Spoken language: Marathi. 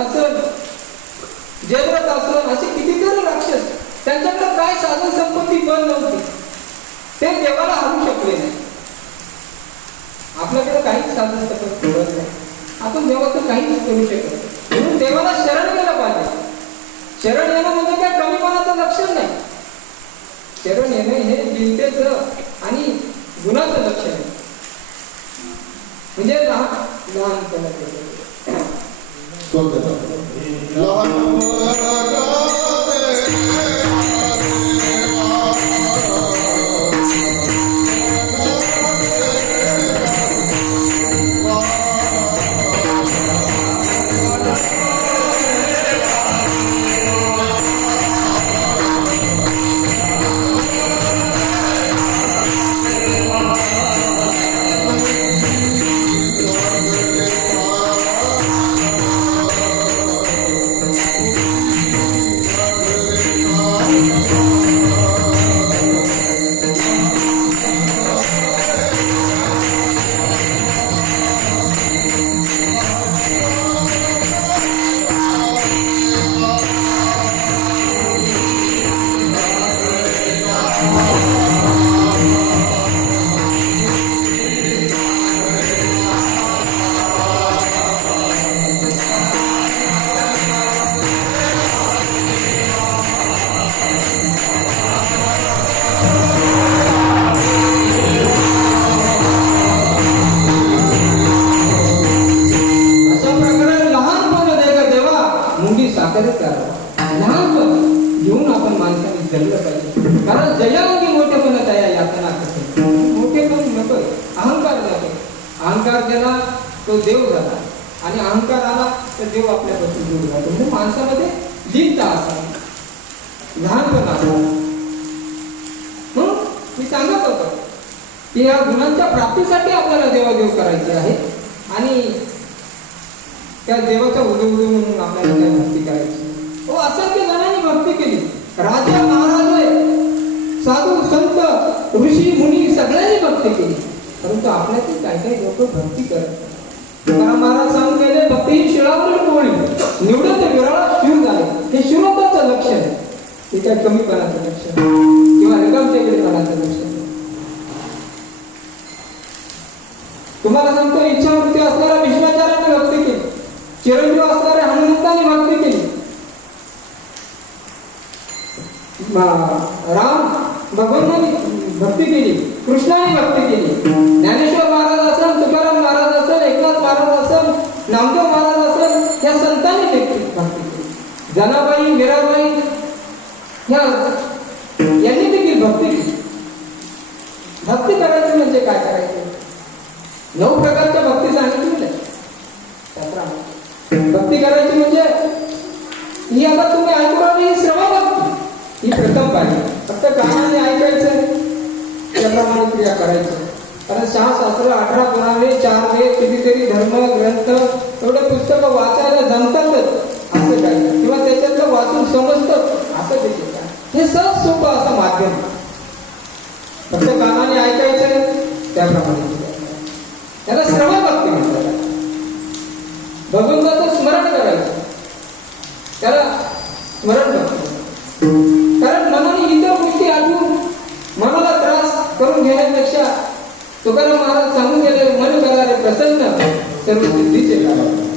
असेल, जयव्रत असेल, असे कितीतरी राक्षस, त्यांच्याकडे काय साधन संपत्ती पण नव्हती, ते देवाला हारू शकले नाही. आपल्याकडे काहीच साधन संपत्ती नाही, आपण देवाचं काहीच करू शकत नाही. म्हणून देवाला शरण गेलं पाहिजे. शरण येणं म्हणजे काय कमीपणाचं लक्षण नाही. शरण येणं हे चिंतेचं आणि गुणाचं लक्षण आहे. म्हणजे लहानपणाचं लहानपण घेऊन आपण माणसाने जगलं पाहिजे. कारण जयावधी मोठेपणा तया यातना करते. मोठेपण नकोय, अहंकार नको. अहंकार गेला तो देव झाला, आणि अहंकार आला तर देव आपल्यापासून दूर जातो. म्हणजे माणसामध्ये लीनता असावी, लहानपण असावं. म्हणून मी सांगत होतो की या गुणांच्या प्राप्तीसाठी आपल्याला देवादेव करायचे आहे, आणि त्या देवाच्या उदो म्हणून आपल्याला त्या भक्ती करायची. हो, असंख्य जणांनी भक्ती केली. राजा महाराज, साधू संत ऋषी मुनी सगळ्यांनी भक्ती केली, परंतु आपल्यातील काही काही लोक भक्ती करत. तुकाराम महाराज सांगून गेले, भक्ती ही शिळावरील टोळी, निवडत विरळा शिव झाले. हे शिरोधाचं लक्षण आहे, हे काय कमीपणाचं लक्षण किंवा रिकामटेकडीपणाचं लक्षण. तुम्हाला सांगतो, इच्छावृत्ती असणाऱ्या भीष्माचार्याने भक्ती केली, चिरंजीव असणाऱ्या हनुमंताने भक्ती केली, राम भगवानाने भक्ती केली, कृष्णाने भक्ती केली, ज्ञानेश्वर महाराज असेल, तुकाराम महाराज असेल, एकनाथ महाराज असेल, नामदेव महाराज असेल, या संतांनी भक्ती केली. जनाबाई, मीराबाई यांनी देखील भक्ती केली. भक्ती करायची म्हणजे काय करायचं? 9 प्रकारच्या भक्ती सांगितलेल्या. भक्ती करायची म्हणजे ही आता तुम्ही ऐकू ही श्रवण भक्ती, ही प्रथम पाहिजे. फक्त कानाने ऐकायचं, त्याप्रमाणे क्रिया करायचं. कारण शास्त्र 18 पुराणे, 4 वेद, कितीतरी धर्म ग्रंथ, एवढे पुस्तकं वाचायला जमतातच असं काही, किंवा त्याच्यातलं वाचून समजतं असं देखील काय. हे सहज सोपं असं माध्यम. फक्त कानाने ऐकायचं, त्याप्रमाणे त्याला श्रवण भक्ती म्हणतात. भगवंताचं स्मरण करायचं, त्याला स्मरण भक्ती. कारण मनाने इतर गोष्टी आठवून मनाला त्रास करून घेण्यापेक्षा तुकाराम महाराज सांगून गेले, मन करारे प्रसन्न सर्व सिद्धीचे कारण.